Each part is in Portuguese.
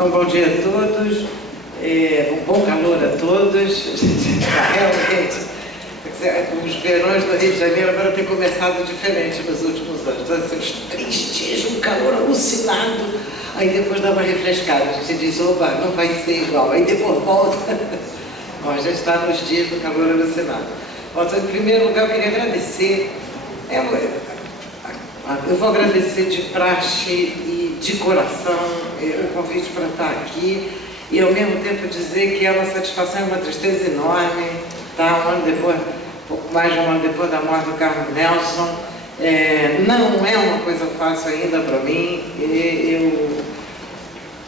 Então, bom dia a todos, um bom calor a todos. Realmente, os verões do Rio de Janeiro agora têm começado diferente nos últimos anos. Então, assim, uns 3 dias, um calor alucinado, aí depois dá uma refrescada. A gente diz, opa, não vai ser igual, aí depois volta. Bom, a gente está nos dias do calor alucinado. Bom, então, em primeiro lugar, eu queria agradecer. Eu vou agradecer de praxe e de coração o convite para estar aqui e ao mesmo tempo dizer que é uma satisfação e uma tristeza enorme, tá? Um ano depois, pouco mais de um ano depois da morte do Carlos Nelson, não é uma coisa fácil ainda para mim.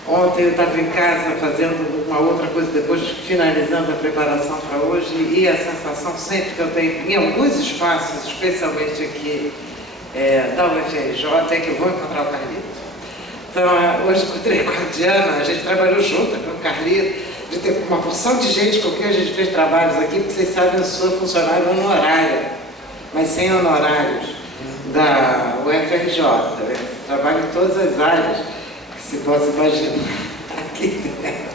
Ontem eu estava em casa fazendo uma outra coisa, depois finalizando a preparação para hoje, e a sensação sempre que eu tenho em alguns espaços, especialmente aqui da UFRJ, é que eu vou encontrar o Carlito. Então, hoje encontrei com a Diana, a gente trabalhou junto com o Carlito, a gente teve uma porção de gente com quem a gente fez trabalhos aqui, porque vocês sabem, eu sou funcionária honorária, mas sem honorários, da UFRJ, né? Trabalho em todas as áreas que se possa imaginar aqui dentro.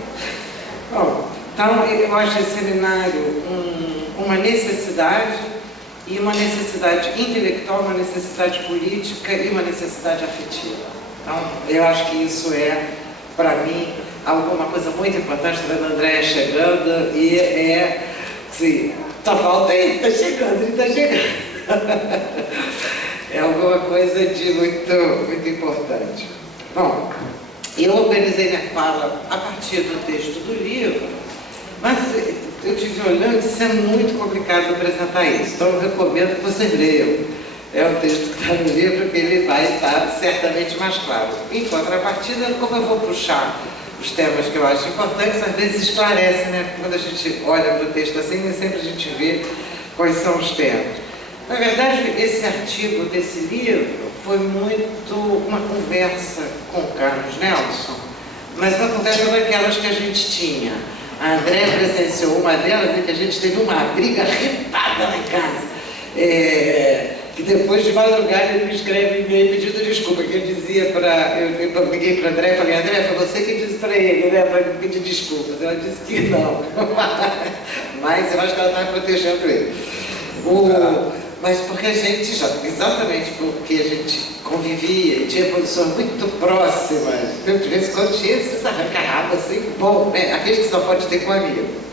Bom, então eu acho esse seminário uma necessidade, e uma necessidade intelectual, uma necessidade política e uma necessidade afetiva. Então, eu acho que isso é, para mim, alguma coisa muito importante. Estou vendo a Andréia chegando e sim, só falta aí, está chegando, ele está chegando. É alguma coisa de muito importante. Bom, eu organizei minha fala a partir do texto do livro, mas eu estive olhando e disse, é muito complicado apresentar isso, então eu recomendo que vocês leiam. É o texto que está no livro, que ele vai estar certamente mais claro. Em contrapartida, como eu vou puxar os temas que eu acho importantes, às vezes esclarece, né? Quando a gente olha para o texto assim, nem sempre a gente vê quais são os temas. Na verdade, esse artigo desse livro foi muito uma conversa com o Carlos Nelson, mas uma conversa daquelas que a gente tinha. A Andréia presenciou uma delas em que a gente teve uma briga arretada lá em casa. Que depois de madrugada ele me escreve e-mail pedindo desculpa, que eu dizia eu liguei para a Andréia e falei, Andréia, foi você que disse para ele, né, para pedir desculpas. Ela disse que não, mas eu acho que ela estava protegendo ele. Mas porque a gente, exatamente porque a gente convivia e tinha posições muito próximas, então de vez em quando tinha esses arranca-rabos assim, bom, aqueles que só pode ter com amigo.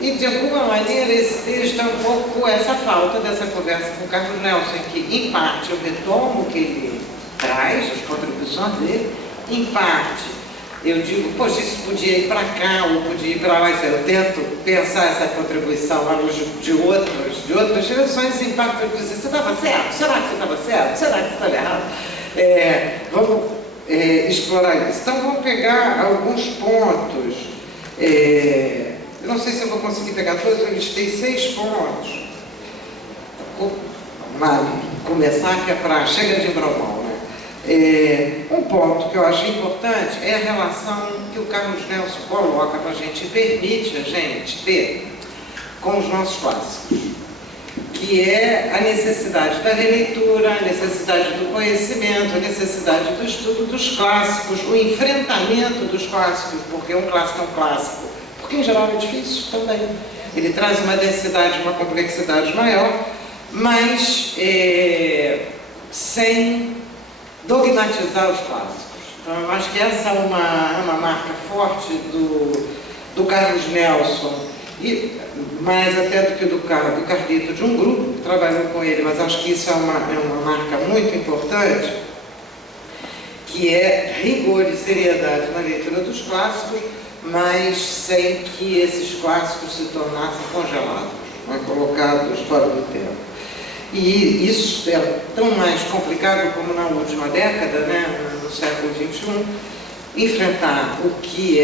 E de alguma maneira esse texto é um pouco essa falta dessa conversa com o Carlos Nelson, em que em parte eu retomo o que ele traz, as contribuições dele, em parte eu digo, poxa, isso podia ir para cá, ou podia ir para lá. Eu tento pensar essa contribuição à luz de outras direções, em parte eu digo, você estava certo? Será que você estava certo? Será que você estava errado? Vamos explorar isso. Então vamos pegar alguns pontos. Eu não sei se eu vou conseguir pegar todos, eu listei 6 pontos. Vamos começar, que é para chega de bromão, né? Um ponto que eu acho importante é a relação que o Carlos Nelson coloca para a gente, permite a gente ter com os nossos clássicos, que é a necessidade da releitura, a necessidade do conhecimento, a necessidade do estudo dos clássicos, o enfrentamento dos clássicos, porque um clássico é um clássico, porque em geral é difícil também. Ele traz uma densidade, uma complexidade maior, mas sem dogmatizar os clássicos. Então, eu acho que essa é uma marca forte do Carlos Nelson, e mais até do que do Carlito, de um grupo que trabalhou com ele, mas acho que isso é uma marca muito importante, que é rigor e seriedade na leitura dos clássicos, mas sem que esses clássicos se tornassem congelados, né, colocados fora do tempo. E isso é tão mais complicado como na última década, né, no século XXI, enfrentar o que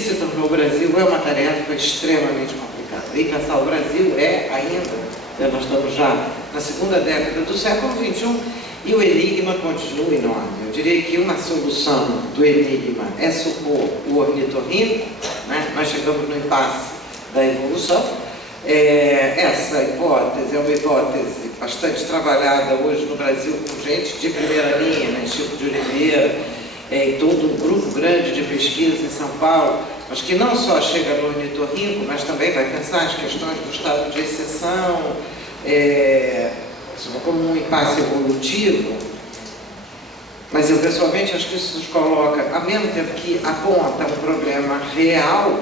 se tornou o Brasil é uma tarefa extremamente complicada. E pensar o Brasil ainda, nós estamos já na segunda década do século XXI, e o enigma continua enorme. Eu diria que uma solução do enigma é supor o ornitorrinco, né? Nós chegamos no impasse da evolução. Essa hipótese é uma hipótese bastante trabalhada hoje no Brasil por gente de primeira linha, né? Chico de Oliveira, e todo um grupo grande de pesquisa em São Paulo, mas que não só chega no ornitorrinco, mas também vai pensar as questões do estado de exceção, como um impasse evolutivo. Mas eu pessoalmente acho que isso nos coloca, ao mesmo tempo que aponta um problema real,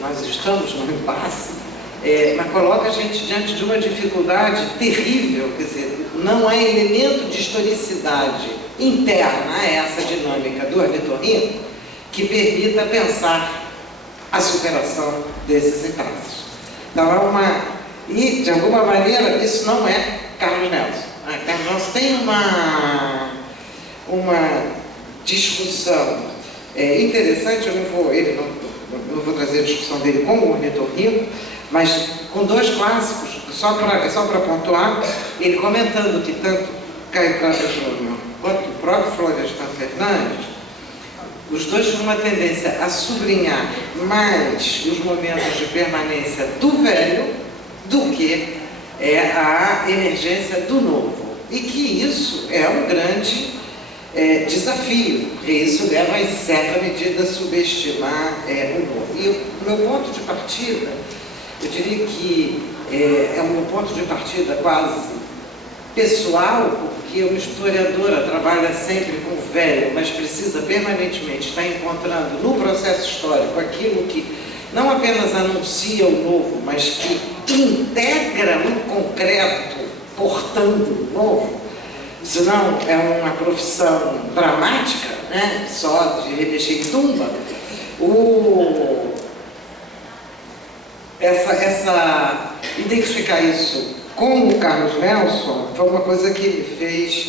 nós estamos num impasse, mas coloca a gente diante de uma dificuldade terrível, quer dizer, não há elemento de historicidade interna a essa dinâmica do ornitorrinco que permita pensar a superação desses impasses. Então e de alguma maneira isso não é Carlos Nelson. Carlos Nelson tem uma discussão interessante, eu não vou trazer a discussão dele com o ornitorrinco, mas com dois clássicos, só para pontuar, ele comentando que tanto Caio Prado Júnior quanto o próprio Florestan Fernandes, os dois têm uma tendência a sublinhar mais os momentos de permanência do velho do que a emergência do novo. E que isso é um grande desafio, porque isso leva a, em certa medida, a subestimar o novo. E o meu ponto de partida, eu diria que é um ponto de partida quase pessoal, porque uma historiadora trabalha sempre com o velho, mas precisa permanentemente estar encontrando no processo histórico aquilo que não apenas anuncia o novo, mas que integra no concreto, portando o novo. Senão é uma profissão dramática, né? Só de remexer em tumba. Identificar isso com o Carlos Nelson foi uma coisa que ele fez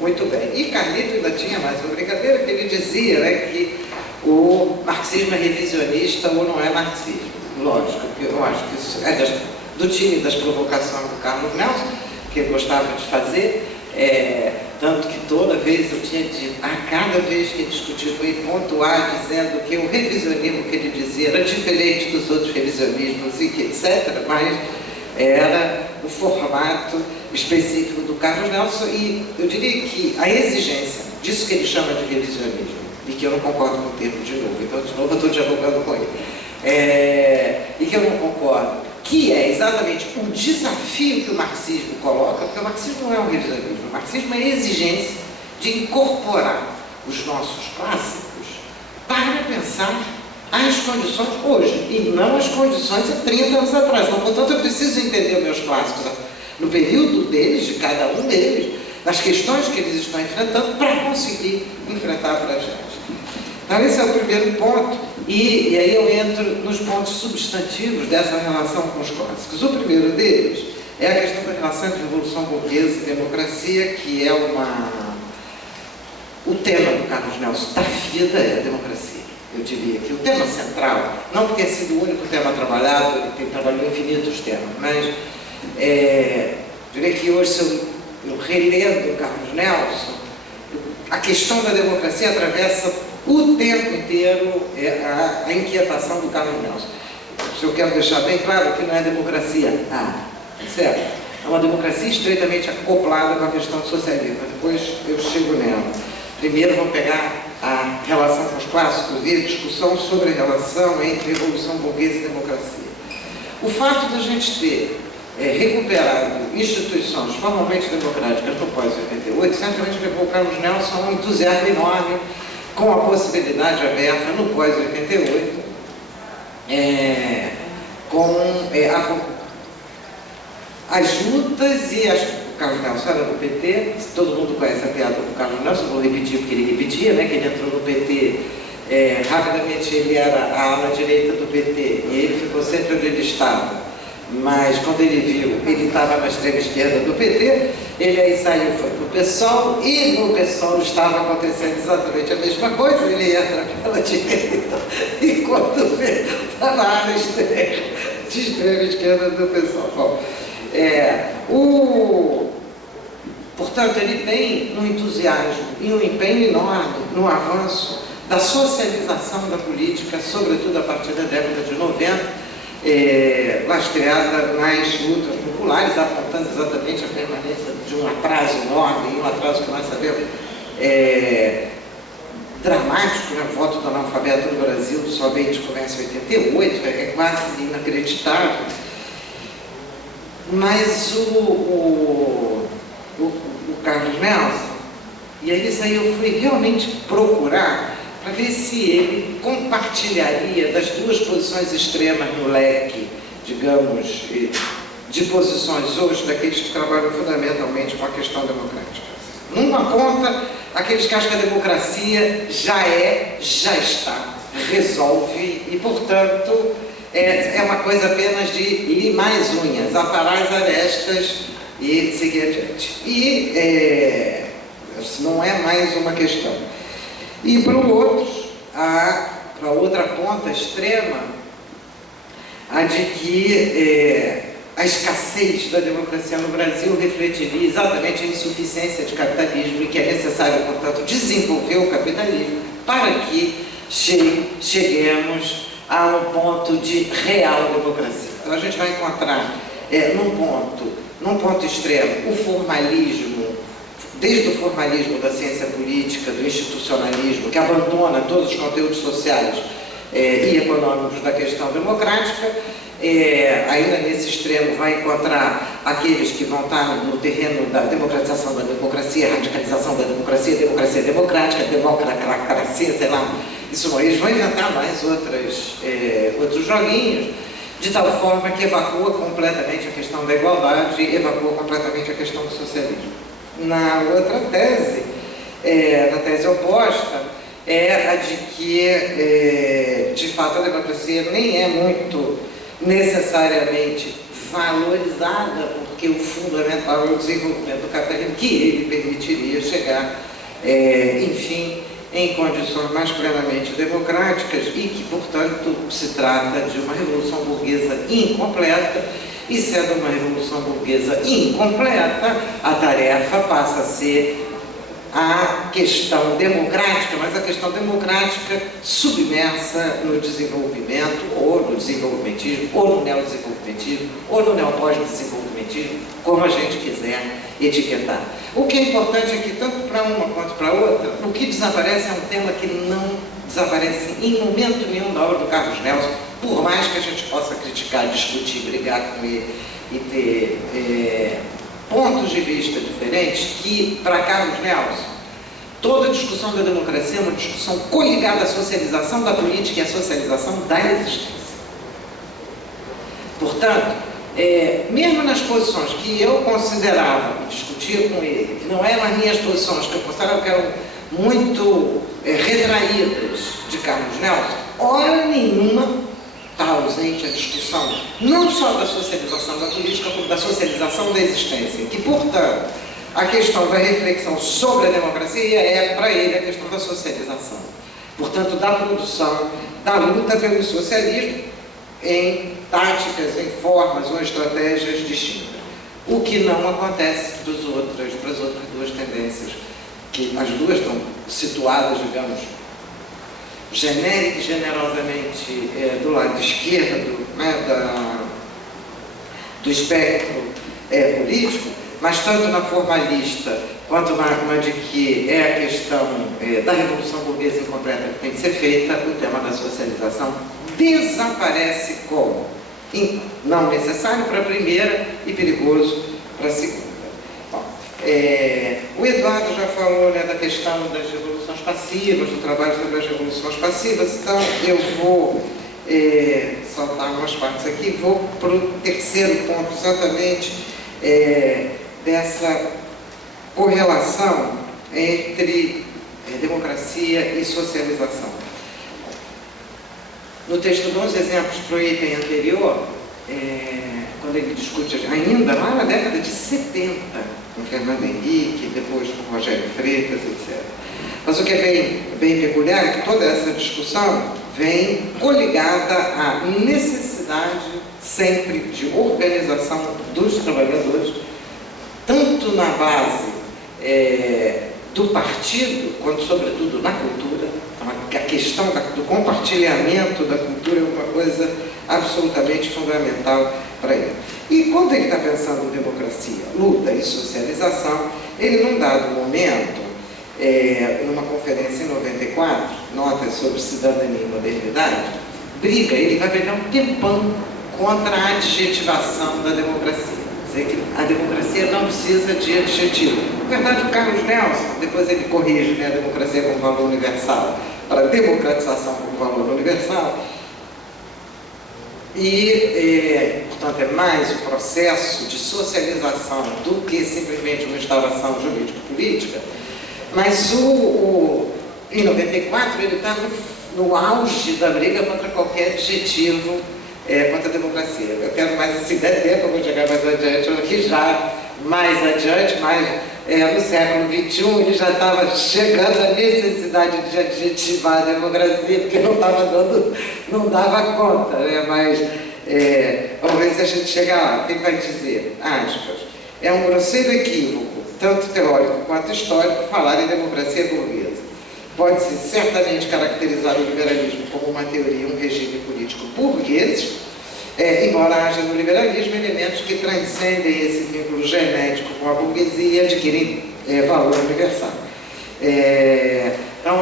muito bem. E Carlito ainda tinha mais uma brincadeira que ele dizia, né, que o marxismo é revisionista ou não é marxismo. Lógico, que eu acho que isso é do time das provocações do Carlos Nelson, que ele gostava de fazer, tanto que toda vez eu tinha de, a cada vez que ele discutia com ele, pontuar dizendo que o revisionismo que ele dizia era diferente dos outros revisionismos e que etc., mas era o formato específico do Carlos Nelson. E eu diria que a exigência disso que ele chama de revisionismo, e que eu não concordo com o termo de novo, então de novo eu estou dialogando com ele, e que eu não concordo, que é exatamente o desafio que o marxismo coloca, porque o marxismo não é um revisionismo, o marxismo é a exigência de incorporar os nossos clássicos para pensar as condições hoje, e não as condições há 30 anos atrás. Então, portanto, eu preciso entender os meus clássicos no período deles, de cada um deles, nas questões que eles estão enfrentando, para conseguir enfrentar para a gente. Então, esse é o primeiro ponto, e aí eu entro nos pontos substantivos dessa relação com os clássicos. O primeiro deles é a questão da relação entre revolução burguesa e democracia, que é o tema do Carlos Nelson da vida é a democracia. Eu diria que o tema central, não por ter sido o único tema trabalhado, ele trabalhou infinitos temas, mas eu diria que hoje, se eu relendo o Carlos Nelson, a questão da democracia atravessa o tempo inteiro a inquietação do Carlos Nelson. Eu quero deixar bem claro que não é democracia certo? É uma democracia estreitamente acoplada com a questão do socialismo, depois eu chego nela. Primeiro vou pegar a relação com os clássicos e a discussão sobre a relação entre revolução burguesa e democracia. O fato de a gente ter recuperado instituições formalmente democráticas no pós-88 certamente levou o Carlos Nelson a um entusiasmo enorme com a possibilidade aberta no pós-88 as lutas e o Carlos Nelson era do PT, todo mundo conhece a piada do Carlos Nelson, vou repetir porque ele repetia, né, que ele entrou no PT, rapidamente ele era a ala direita do PT e ele ficou sempre onde ele estava, mas quando ele viu, ele estava na extrema esquerda do PT, ele aí saiu, foi para o PSOL, e no PSOL estava acontecendo exatamente a mesma coisa, ele entra pela direita, enquanto está na área de extrema esquerda do PSOL. Bom, portanto, ele tem um entusiasmo e um empenho enorme no avanço da socialização da política, sobretudo a partir da década de 90, lastreada nas lutas populares, apontando exatamente a permanência de um atraso enorme, e um atraso que nós sabemos dramático, né? O voto do analfabeto no Brasil somente começa em 88, é quase inacreditável. Mas o Carlos Nelson, e aí isso aí eu fui realmente procurar para ver se ele compartilharia das duas posições extremas no leque, digamos, de posições hoje daqueles que trabalham fundamentalmente com a questão democrática. Numa ponta, aqueles que acham que a democracia já está, resolve e, portanto, é uma coisa apenas de limar as unhas, aparar as arestas e seguir adiante. E não é mais uma questão. E para o outro, para a outra ponta extrema, a de que a escassez da democracia no Brasil refletiria exatamente a insuficiência de capitalismo e que é necessário, portanto, desenvolver o capitalismo para que cheguemos a um ponto de real democracia. Então a gente vai encontrar num ponto extremo o formalismo, desde o formalismo da ciência política, do institucionalismo, que abandona todos os conteúdos sociais e econômicos da questão democrática. Ainda nesse extremo vai encontrar aqueles que vão estar no terreno da democratização da democracia, radicalização da democracia, democracia democrática, democracia, sei lá, isso eles vão inventar mais outros joguinhos, de tal forma que evacua completamente a questão da igualdade, evacua completamente a questão do socialismo. Na outra tese, na tese oposta, é a de que, de fato, a democracia nem é muito necessariamente valorizada, porque o fundamental é o desenvolvimento do capitalismo, que ele permitiria chegar, enfim, em condições mais plenamente democráticas e que, portanto, se trata de uma revolução burguesa incompleta. E sendo uma revolução burguesa incompleta, a tarefa passa a ser a questão democrática, mas a questão democrática submersa no desenvolvimento, ou no desenvolvimentismo, ou no neodesenvolvimentismo, ou no neopós-desenvolvimentismo, como a gente quiser etiquetar. O que é importante é que, tanto para uma quanto para outra, o que desaparece é um tema que não desaparece em momento nenhum da obra do Carlos Nelson, por mais que a gente possa criticar, discutir, brigar com ele e ter pontos de vista diferentes, que, para Carlos Nelson, toda a discussão da democracia é uma discussão coligada à socialização da política e à socialização da existência. Portanto, mesmo nas posições que eu considerava, discutia com ele, que não eram as minhas posições, que eu considerava que eram muito retraídas de Carlos Nelson, hora nenhuma está ausente a discussão não só da socialização da política, como da socialização da existência, que, portanto, a questão da reflexão sobre a democracia é, para ele, a questão da socialização. Portanto, da produção, da luta pelo socialismo em táticas, em formas ou estratégias distintas. O que não acontece para as outras duas tendências, que as duas estão situadas, digamos, genérica e generosamente do lado esquerdo, né, do espectro político, mas tanto na formalista quanto na de que é a questão da revolução burguesa incompleta que tem que ser feita, o tema da socialização desaparece como não necessário para a primeira e perigoso para a segunda. Bom, o Eduardo já falou, né, da questão das revoluções passivas, do trabalho sobre as revoluções passivas, então eu vou saltar umas partes aqui, vou para o terceiro ponto, exatamente dessa correlação entre democracia e socialização. No texto de 11 exemplos para o item anterior, quando ele discute ainda lá na década de 70, com Fernando Henrique, depois com Rogério Freitas, etc. Mas o que é bem peculiar é que toda essa discussão vem coligada à necessidade sempre de organização dos trabalhadores, tanto na base do partido, quanto sobretudo na cultura. A questão do compartilhamento da cultura é uma coisa absolutamente fundamental para ele. E quando ele está pensando em democracia, luta e socialização, ele num dado momento numa conferência em 94, Notas sobre Cidadania e Modernidade, ele vai brigar um tempão contra a adjetivação da democracia. Dizer que a democracia não precisa de adjetivo. Na verdade, o Carlos Nelson, depois ele corrige, né, a democracia como valor universal para a democratização como valor universal. E, portanto, é mais o processo de socialização do que simplesmente uma instauração jurídico-política. Mas em 94 ele está no auge da briga contra qualquer adjetivo contra a democracia. Eu quero mais, se der tempo, eu vou chegar mais adiante, aqui já mais adiante, mas no século XXI ele já estava chegando à necessidade de adjetivar a democracia, porque não dava conta, né? Mas vamos ver se a gente chega lá. O que vai dizer? Aspas. É um grosseiro equívoco, tanto teórico quanto histórico, falar em democracia burguesa. Pode-se certamente caracterizar o liberalismo como uma teoria, um regime político burguês, embora haja no liberalismo elementos que transcendem esse vínculo genético com a burguesia e adquirem valor universal. Então,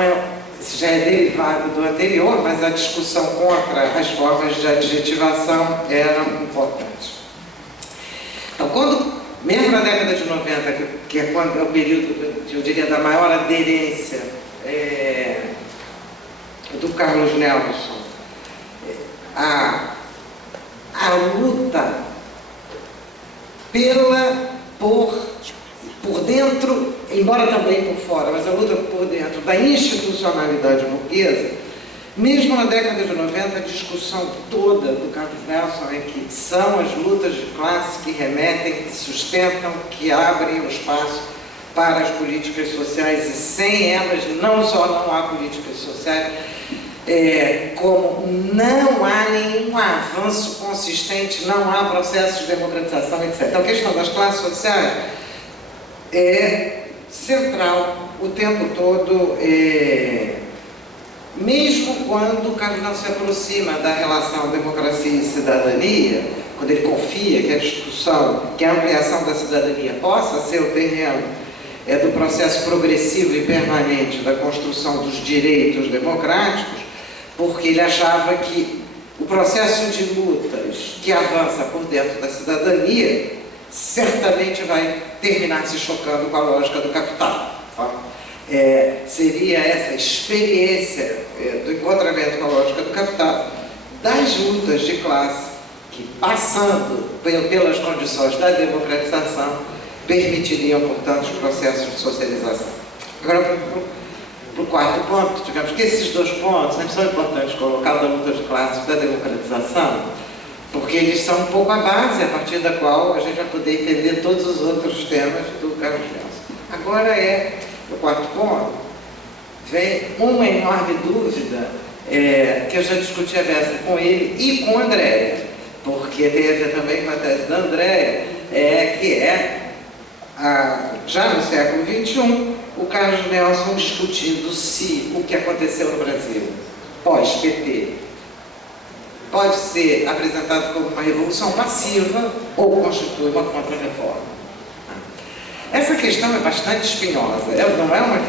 isso já é derivado do anterior, mas a discussão contra as formas de adjetivação era importante. Então, mesmo na década de 90, que é o período, eu diria, da maior aderência do Carlos Nelson, a luta por dentro, embora também por fora, mas a luta por dentro da institucionalidade burguesa, mesmo na década de 90, a discussão toda do Carlos Nelson é que são as lutas de classe que remetem, que sustentam, que abrem o espaço para as políticas sociais, e sem elas não só não há políticas sociais, como não há nenhum avanço consistente, não há processo de democratização, etc. Então, a questão das classes sociais é central o tempo todo, mesmo quando o Carlos Nelson se aproxima da relação democracia e cidadania, quando ele confia que a discussão, que a ampliação da cidadania possa ser o terreno do processo progressivo e permanente da construção dos direitos democráticos, porque ele achava que o processo de lutas que avança por dentro da cidadania certamente vai terminar se chocando com a lógica do capital. Tá? Seria essa experiência do encontramento com a lógica do capital, das lutas de classe, que passando pelas condições da democratização, permitiriam, portanto, os processos de socialização. Agora, para o quarto ponto, digamos que esses dois pontos sempre são importantes colocar da luta de classes da democratização, porque eles são um pouco a base a partir da qual a gente vai poder entender todos os outros temas do Carlos Nelson. Agora no quarto ponto, vem uma enorme dúvida que eu já discuti a dessa com ele e com a Andréia, porque tem a ver também com a tese da Andréia, já no século XXI, o Carlos Nelson discutindo se o que aconteceu no Brasil, pós-PT, pode ser apresentado como uma revolução passiva ou constitui uma contra-reforma. Essa questão é bastante espinhosa, não é uma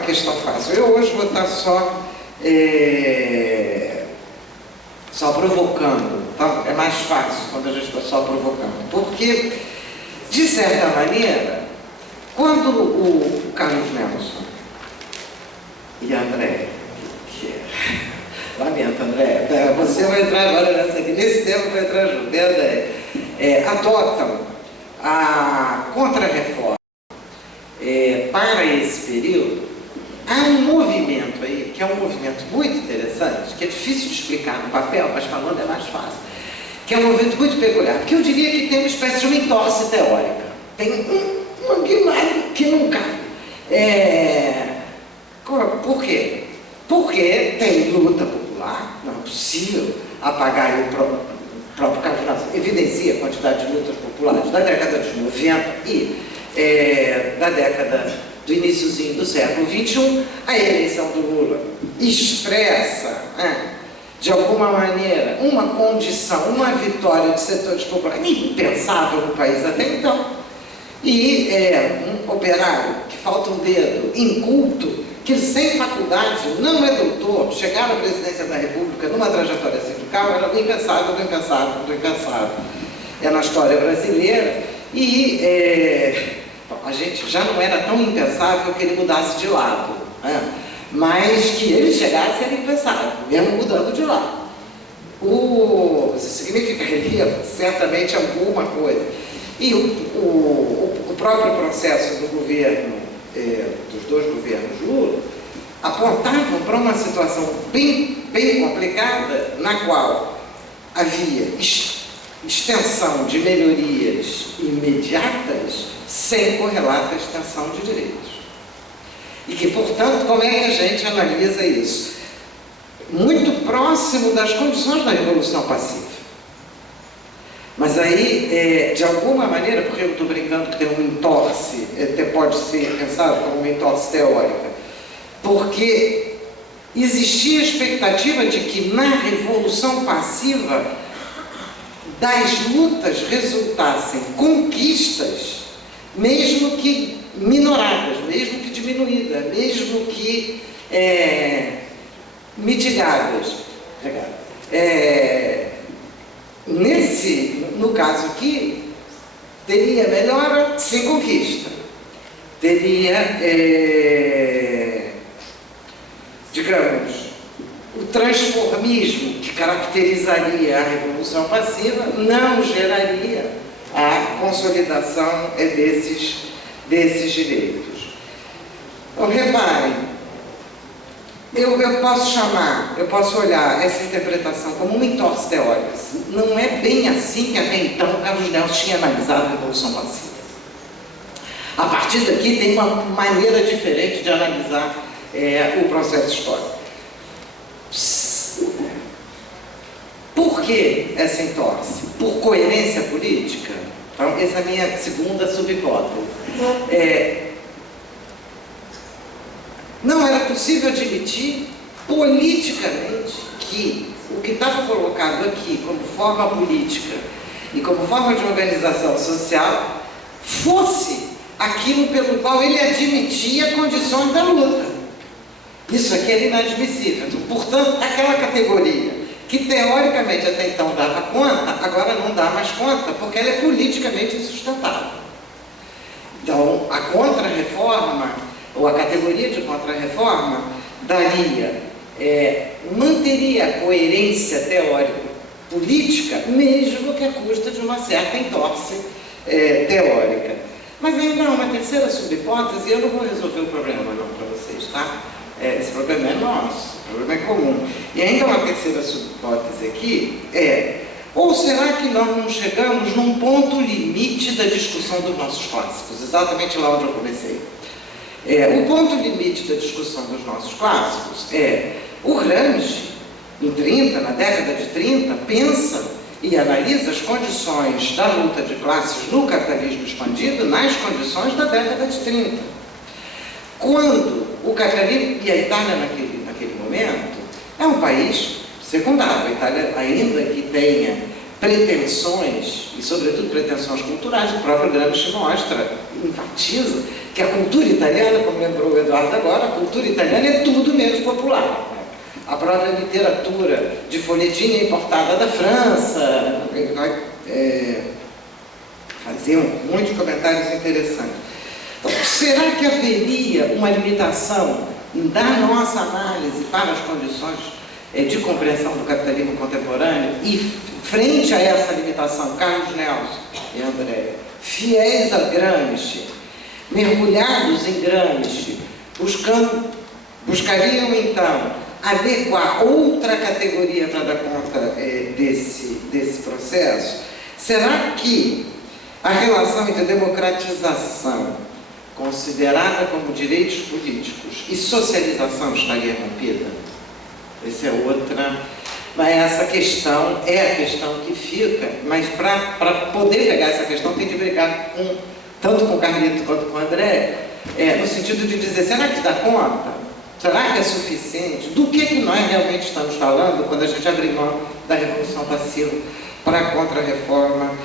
questão fácil. Eu hoje vou estar só provocando, tá? É mais fácil quando a gente está só provocando, porque, de certa maneira, quando o Carlos Nelson e a Andréia, lamento, Andréia, você vai entrar agora nesse tempo vai entrar junto, adotam a contra-reforma para esse período, há um movimento aí, que é um movimento muito interessante, que é difícil de explicar no papel, mas falando é mais fácil, que é um movimento muito peculiar, porque eu diria que tem uma espécie de uma entorse teórica, tem um guinalho que não cabe. Por quê? Porque tem luta popular, não é possível apagar o próprio Carlos Nelson, evidencia a quantidade de lutas populares da década de 90 e da década do iniciozinho do século XXI, a eleição do Lula expressa, de alguma maneira, uma condição, uma vitória de setores populares impensável no país até então, e um operário que falta um dedo, inculto, que sem faculdade, não é doutor, chegar à presidência da República numa trajetória sindical era do incansável, do incansável, do incansável. É na história brasileira e a gente já não era tão impensável que ele mudasse de lado, né? Mas que ele chegasse era impensável, mesmo mudando de lado. Isso significaria certamente alguma coisa. E o próprio processo do governo, dos dois governos Lula, apontavam para uma situação bem complicada, na qual havia extensão de melhorias imediatas sem correlata extensão de direitos. E que, portanto, como é que a gente analisa isso? Muito próximo das condições da Revolução Passiva. Mas aí, de alguma maneira, porque eu estou brincando que tem um entorse, até pode ser pensado como uma entorse teórica, porque existia a expectativa de que na Revolução Passiva das lutas resultassem conquistas, mesmo que minoradas, mesmo que diminuídas, mesmo que mitigadas. No caso aqui, teria melhora sem conquista. Teria, digamos, o transformismo que caracterizaria a Revolução Passiva não geraria a consolidação desses direitos. Então, reparem, eu posso olhar essa interpretação como uma entorse teórica. Não é bem assim que até então Carlos Nelson tinha analisado a Revolução Passiva. A partir daqui tem uma maneira diferente de analisar o processo histórico. Por que essa entorse? Por coerência política? Então, essa é a minha segunda subhipótese. Não era possível admitir politicamente que o que estava colocado aqui como forma política e como forma de organização social fosse aquilo pelo qual ele admitia condições da luta. Isso aqui era inadmissível. Portanto, aquela categoria que teoricamente até então dava conta, agora não dá mais conta, porque ela é politicamente insustentável. Então, a contra-reforma, ou a categoria de contra-reforma, manteria a coerência teórico-política, mesmo que à custa de uma certa entorse teórica. Mas ainda há uma terceira subhipótese, e eu não vou resolver o problema não para vocês, tá? Esse problema é nosso, o problema é comum. E ainda uma terceira subhipótese aqui ou será que nós não chegamos num ponto limite da discussão dos nossos clássicos? Exatamente lá onde eu comecei. O ponto limite da discussão dos nossos clássicos o Gramsci, na década de 30, pensa e analisa as condições da luta de classes no capitalismo expandido nas condições da década de 30. Quando o capitalismo, e a Itália naquele momento, é um país secundário. A Itália, ainda que tenha pretensões, e sobretudo pretensões culturais, o próprio Gramsci mostra, enfatiza, que a cultura italiana, como lembrou o Eduardo agora, a cultura italiana é tudo menos popular. A própria literatura de folhetim importada da França, faziam muitos comentários interessantes. Então, será que haveria uma limitação da nossa análise para as condições de compreensão do capitalismo contemporâneo? E, frente a essa limitação, Carlos Nelson e André, fiéis a Gramsci, mergulhados em Gramsci, buscariam então adequar outra categoria para dar conta desse processo? Será que a relação entre democratização, considerada como direitos políticos, e socialização estaria rompida? Essa é outra. Mas essa questão é a questão que fica, mas para poder pegar essa questão tem de brigar tanto com o Carlito quanto com o André, no sentido de dizer, será que dá conta? Será que é suficiente? Do que nós realmente estamos falando quando a gente abre mão da Revolução Passiva para a contra-reforma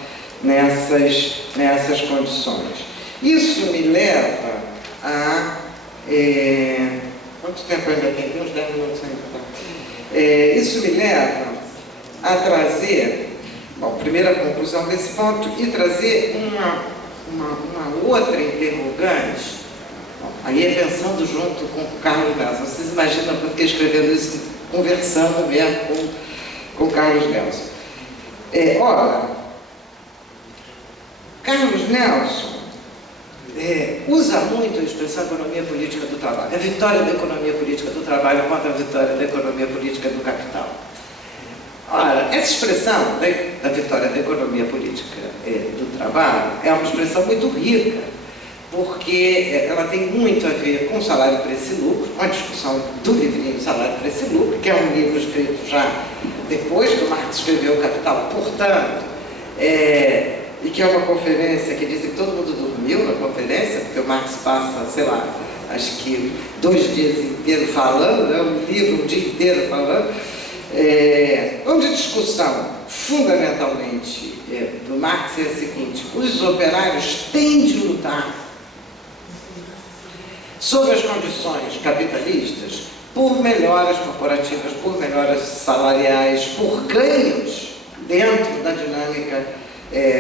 nessas condições? Isso me leva a... quanto tempo ainda tem? Tem uns 10 minutos ainda. Isso me leva a trazer, bom, primeira conclusão desse ponto, e trazer uma outra interrogante. Bom, aí é pensando junto com o Carlos Nelson. Vocês imaginam que eu fiquei escrevendo isso, conversando mesmo com o Carlos Nelson. Ora, Carlos Nelson usa muito a expressão economia política do trabalho. A vitória da economia política do trabalho contra a vitória da economia política do capital. Ora, essa expressão da vitória da economia política do trabalho é uma expressão muito rica, porque ela tem muito a ver com salário, preço e lucro, uma discussão do livrinho Salário, Preço e Lucro, que é um livro escrito já depois que o Marx escreveu O Capital, portanto, e que é uma conferência que dizem que todo mundo dormiu na conferência, porque o Marx passa, sei lá, acho que 2 dias inteiros falando, um livro um dia inteiro falando, onde a discussão fundamentalmente do Marx é a seguinte: os operários têm de lutar sob as condições capitalistas por melhoras corporativas, por melhoras salariais, por ganhos dentro da dinâmica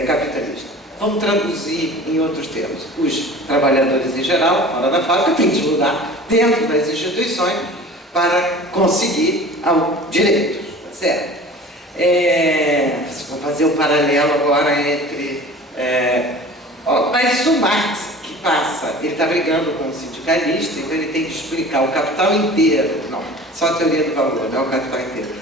capitalista. Vamos traduzir em outros termos. Os trabalhadores em geral, fora da fábrica, têm de lutar dentro das instituições para conseguir direitos, tá certo? Vou fazer um paralelo agora entre... mas o Marx, que passa, ele está brigando com o sindicalista, então ele tem que explicar o capital inteiro, não, só a teoria do valor, não o capital inteiro.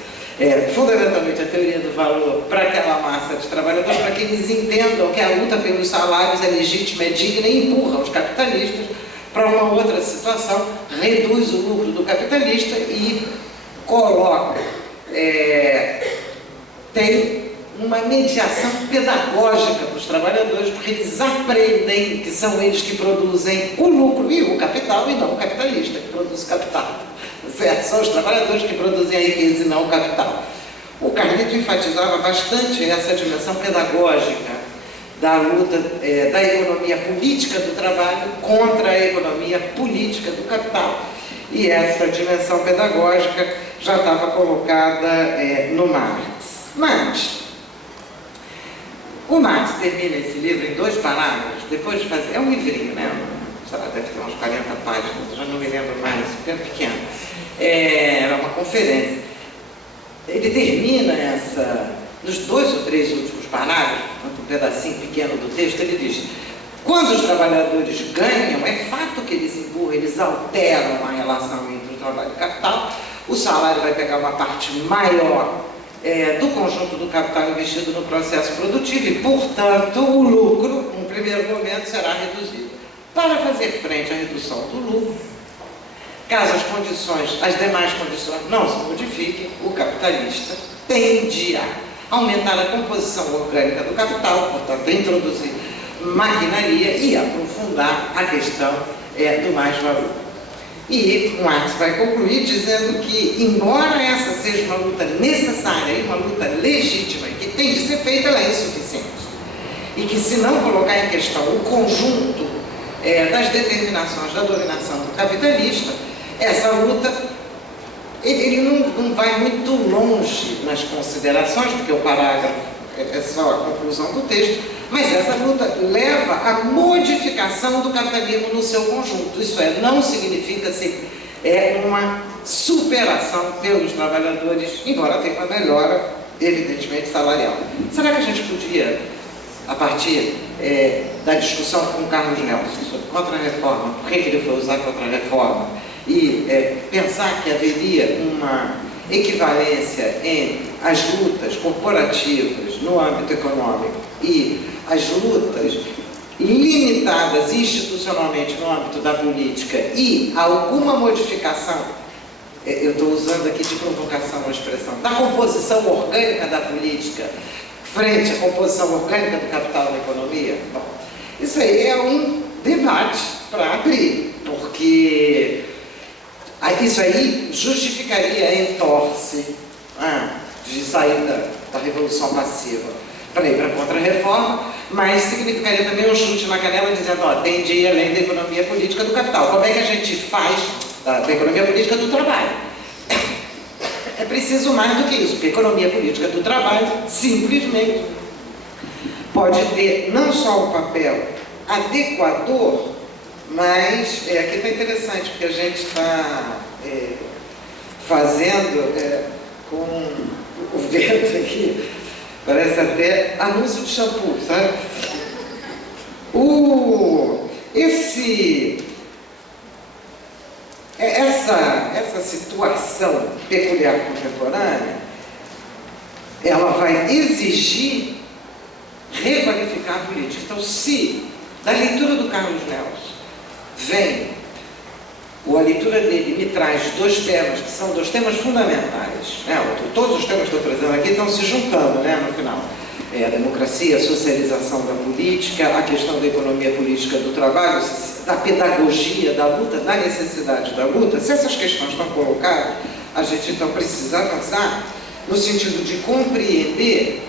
Fundamentalmente a teoria do valor para aquela massa de trabalhadores, para que eles entendam que a luta pelos salários é legítima, é digna e empurra os capitalistas para uma outra situação, reduz o lucro do capitalista e coloca, tem uma mediação pedagógica para os trabalhadores, porque eles aprendem que são eles que produzem o lucro e o capital, e não o capitalista que produz o capital. Certo? São os trabalhadores que produzem a riqueza e não o capital. O Carlito enfatizava bastante essa dimensão pedagógica da luta da economia política do trabalho contra a economia política do capital. E essa dimensão pedagógica já estava colocada no Marx. Mas o Marx termina esse livro em 2 parágrafos, depois de fazer... É um livrinho, né? Sei lá, deve ter uns 40 páginas, já não me lembro mais, é pequeno. Era uma conferência. Ele termina nos 2 ou 3 últimos parágrafos, um pedacinho pequeno do texto, ele diz: quando os trabalhadores ganham, é fato que eles empurram, eles alteram a relação entre o trabalho e o capital, o salário vai pegar uma parte maior do conjunto do capital investido no processo produtivo e, portanto, o lucro, num primeiro momento, será reduzido. Para fazer frente à redução do lucro, caso as demais condições não se modifiquem, o capitalista tende a aumentar a composição orgânica do capital, portanto, a introduzir maquinaria e aprofundar a questão do mais-valor. E Marx vai concluir dizendo que, embora essa seja uma luta necessária e uma luta legítima e que tem de ser feita, ela é insuficiente. E que, se não colocar em questão o conjunto das determinações da dominação capitalista, essa luta, ele não vai muito longe nas considerações, porque o parágrafo é só a conclusão do texto, mas essa luta leva à modificação do capitalismo no seu conjunto. Isso não significa uma superação pelos trabalhadores, embora tenha uma melhora, evidentemente, salarial. Será que a gente podia, a partir da discussão com o Carlos Nelson sobre contra-reforma, por que ele foi usar contra-reforma, e pensar que haveria uma equivalência entre as lutas corporativas no âmbito econômico e as lutas limitadas institucionalmente no âmbito da política e alguma modificação, eu estou usando aqui de provocação a expressão, da composição orgânica da política frente à composição orgânica do capital na economia. Bom, isso aí é um debate para abrir, porque isso aí justificaria a entorse de saída da revolução passiva para ir para a contra-reforma, mas significaria também um chute na canela dizendo, ó, tem de ir além da economia política do capital. Como é que a gente faz da economia política do trabalho? É preciso mais do que isso, porque a economia política do trabalho, simplesmente, pode ter não só um papel adequador, mas aqui está interessante, porque a gente está fazendo com o vento aqui, parece até anúncio de shampoo, sabe? Essa situação peculiar contemporânea, ela vai exigir requalificar a política. Então, se da leitura do Carlos Nelson vem, ou a leitura dele me traz dois temas, que são dois temas fundamentais, né? Todos os temas que estou trazendo aqui estão se juntando, né, no final. A democracia, a socialização da política, a questão da economia política do trabalho, da pedagogia da luta, da necessidade da luta. Se essas questões estão colocadas, a gente então precisa avançar no sentido de compreender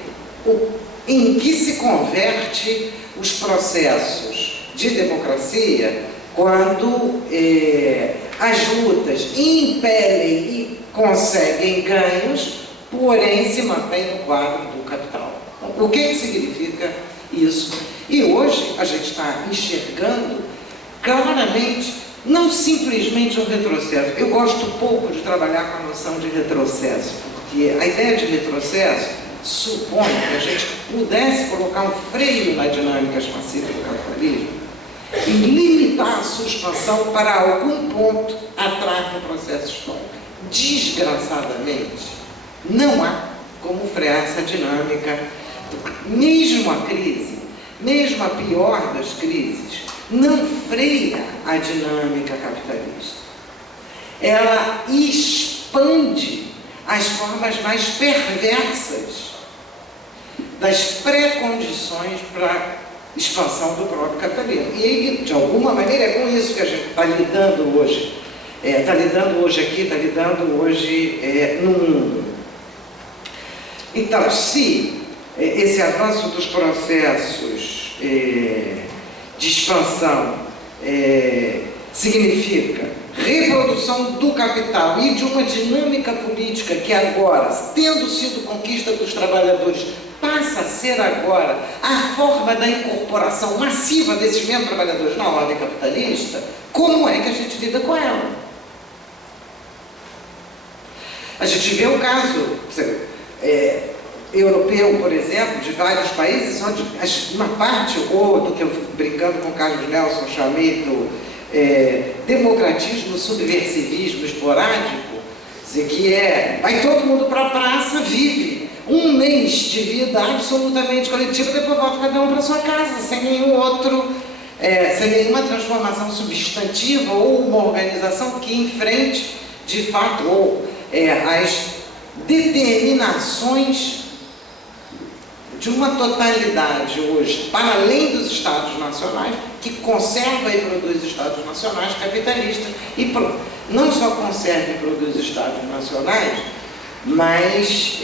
em que se converte os processos de democracia quando as lutas impelem e conseguem ganhos, porém se mantém no quadro do capital. O que significa isso? E hoje a gente está enxergando claramente, não simplesmente um retrocesso. Eu gosto pouco de trabalhar com a noção de retrocesso, porque a ideia de retrocesso supõe que a gente pudesse colocar um freio na dinâmica expansiva do capitalismo e limitar a sua expansão para algum ponto atrás do processo histórico. Desgraçadamente, não há como frear essa dinâmica. Mesmo a crise, mesmo a pior das crises, não freia a dinâmica capitalista. Ela expande as formas mais perversas das pré-condições para a expansão do próprio capitalismo. E, de alguma maneira, é com isso que a gente está lidando hoje. Está lidando hoje aqui, está lidando hoje no mundo. Então, se esse avanço dos processos de expansão significa reprodução do capital e de uma dinâmica política que agora, tendo sido conquista dos trabalhadores, passa a ser agora a forma da incorporação massiva desses mesmos trabalhadores na ordem capitalista, como é que a gente lida com ela? A gente vê o caso europeu, por exemplo, de vários países, onde uma parte, ou do que eu fico brincando com o Carlos Nelson, chamei do democratismo, subversivismo esporádico, dizer que vai todo mundo para a praça, vive um mês de vida absolutamente coletiva, depois volta cada um para sua casa, sem nenhum outro, sem nenhuma transformação substantiva ou uma organização que enfrente, de fato, as determinações de uma totalidade hoje, para além dos Estados nacionais, que conserva e produz Estados nacionais capitalistas, e não só conserva e produz Estados nacionais, mas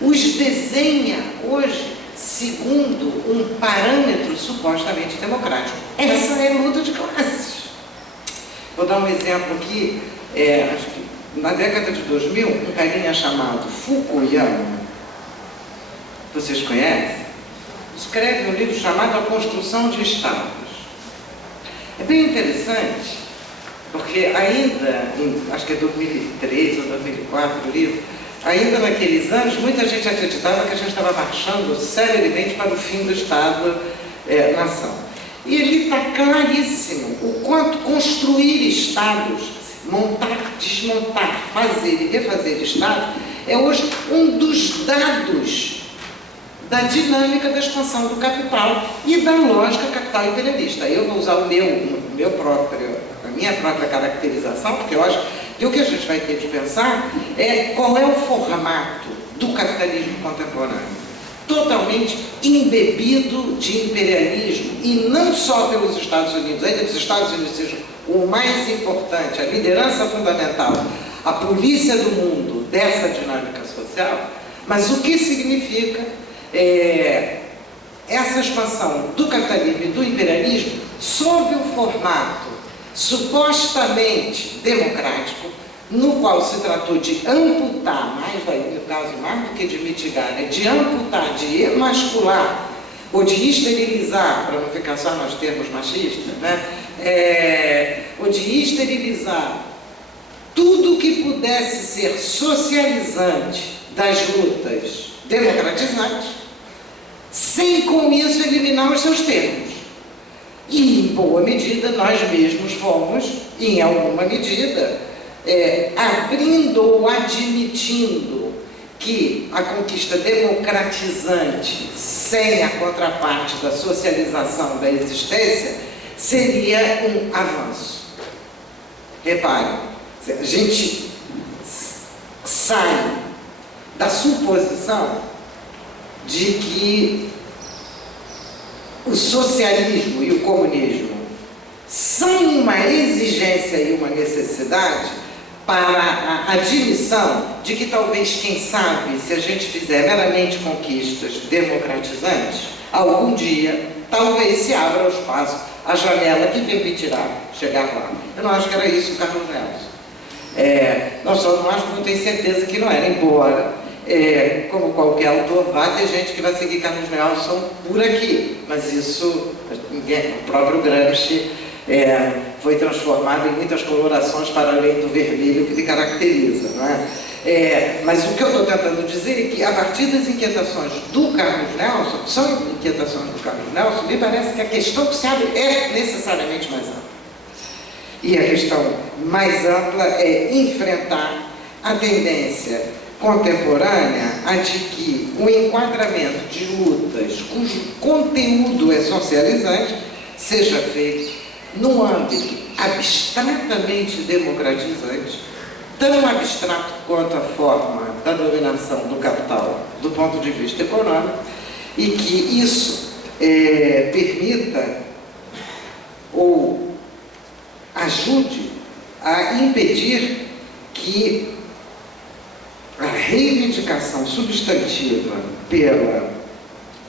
os desenha hoje segundo um parâmetro supostamente democrático. Essa é a luta de classes. Vou dar um exemplo aqui, acho que na década de 2000, um carinha chamado Fukuyama, vocês conhecem? Escreve um livro chamado A Construção de Estados. É bem interessante, porque ainda, acho que é 2003 ou 2004 o livro, ainda naqueles anos, muita gente acreditava que a gente estava marchando celeremente para o fim do Estado-nação. E ele está claríssimo o quanto construir Estados, montar, desmontar, fazer e refazer Estado, é hoje um dos dados da dinâmica da expansão do capital e da lógica capital imperialista. Eu vou usar a minha própria caracterização, porque eu acho que o que a gente vai ter de pensar é qual é o formato do capitalismo contemporâneo. Totalmente embebido de imperialismo, e não só pelos Estados Unidos, ainda que os Estados Unidos sejam o mais importante, a liderança fundamental, a polícia do mundo dessa dinâmica social, mas o que significa essa expansão do capitalismo e do imperialismo sob um formato supostamente democrático, no qual se tratou de amputar, no caso, mais do que de mitigar, de amputar, de emascular, ou de esterilizar, para não ficar só nos termos machistas, né? Ou de esterilizar tudo que pudesse ser socializante das lutas democratizantes, sem com isso eliminar os seus termos. E, em boa medida, nós mesmos fomos, em alguma medida, abrindo ou admitindo que a conquista democratizante, sem a contraparte da socialização da existência, seria um avanço. Reparem, a gente sai da suposição de que o socialismo e o comunismo são uma exigência e uma necessidade para a admissão de que talvez, quem sabe, se a gente fizer meramente conquistas democratizantes, algum dia, talvez se abra o espaço, a janela que permitirá chegar lá. Eu não acho que era isso o Carlos Nelson. Nós só não acho, não tenho certeza que não era, embora, como qualquer autor, vai ter gente que vai seguir Carlos Nelson por aqui, mas isso, o próprio Gramsci foi transformado em muitas colorações para além do vermelho que lhe caracteriza, não é? Mas o que eu estou tentando dizer é que, a partir das inquietações do Carlos Nelson, são inquietações do Carlos Nelson, me parece que a questão que se abre é necessariamente mais ampla. E a questão mais ampla é enfrentar a tendência contemporânea a de que o enquadramento de lutas cujo conteúdo é socializante seja feito num âmbito abstratamente democratizante, tão abstrato quanto a forma da dominação do capital do ponto de vista econômico, e que isso permita ou ajude a impedir que a reivindicação substantiva pela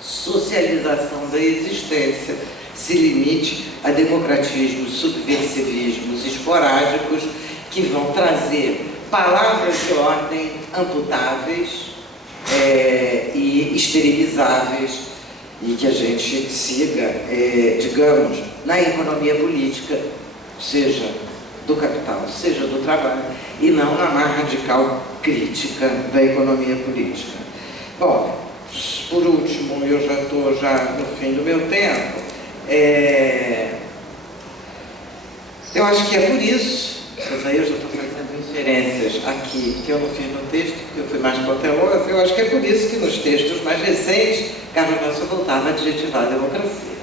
socialização da existência se limite a democratismos, subversivismos esporádicos que vão trazer palavras de ordem amputáveis e esterilizáveis, e que a gente siga, digamos, na economia política, seja do capital, seja do trabalho, e não na mais radical crítica da economia política. Bom, por último, eu já estou no fim do meu tempo, eu acho que é por isso, mas aí eu já estou fazendo inferências aqui, que eu não fiz no texto, porque eu fui mais cautelosa, eu acho que é por isso que nos textos mais recentes, Carlos Nelson voltava a adjetivar a democracia.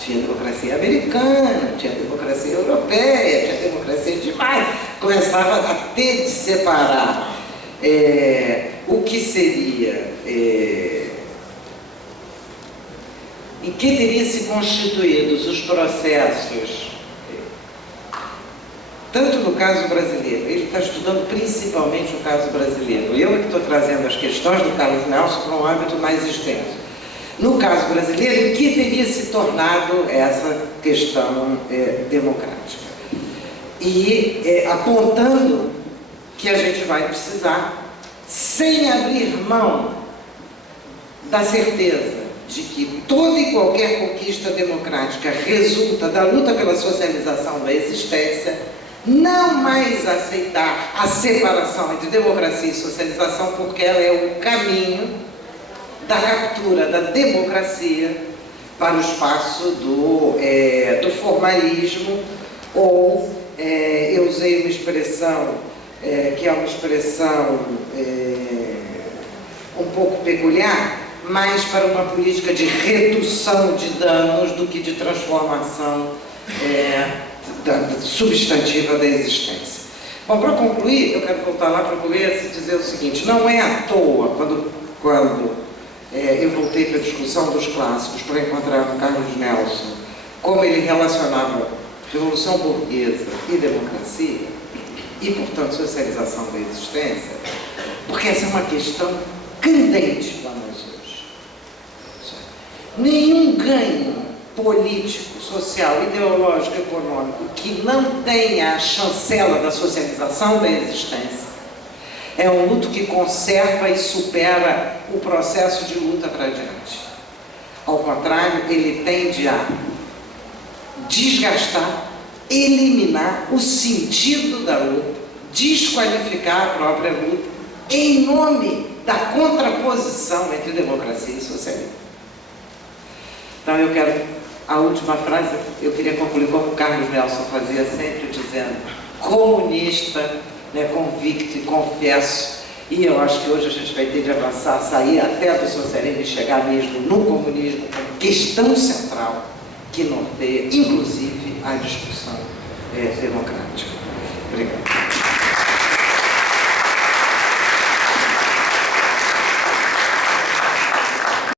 Tinha democracia americana, tinha democracia europeia, tinha democracia demais. Começava a ter de separar o que seria, em que teriam se constituídos os processos, tanto no caso brasileiro, ele está estudando principalmente o caso brasileiro, eu é que estou trazendo as questões do Carlos Nelson para um âmbito mais extenso. No caso brasileiro, em que teria se tornado essa questão democrática. E apontando que a gente vai precisar, sem abrir mão da certeza de que toda e qualquer conquista democrática resulta da luta pela socialização da existência, não mais aceitar a separação entre democracia e socialização, porque ela é o caminho da captura da democracia para o espaço do formalismo, ou, eu usei uma expressão que é uma expressão um pouco peculiar, mais para uma política de redução de danos do que de transformação substantiva da existência. Bom, para concluir, eu quero voltar lá para o começo e dizer o seguinte: não é à toa, quando eu voltei para a discussão dos clássicos para encontrar no Carlos Nelson como ele relacionava revolução burguesa e democracia, e, portanto, socialização da existência, porque essa é uma questão candente para nós hoje. Nenhum ganho político, social, ideológico, econômico que não tenha a chancela da socialização da existência é um luto que conserva e supera o processo de luta para adiante. Ao contrário, ele tende a desgastar, eliminar o sentido da luta, desqualificar a própria luta, em nome da contraposição entre democracia e socialismo. Então eu quero, a última frase, eu queria concluir como o Carlos Nelson fazia sempre, dizendo: comunista, né, convicto e confesso. E eu acho que hoje a gente vai ter de avançar, sair até do socialismo e chegar mesmo no comunismo como questão central que norteia, inclusive, a discussão democrática. Obrigado.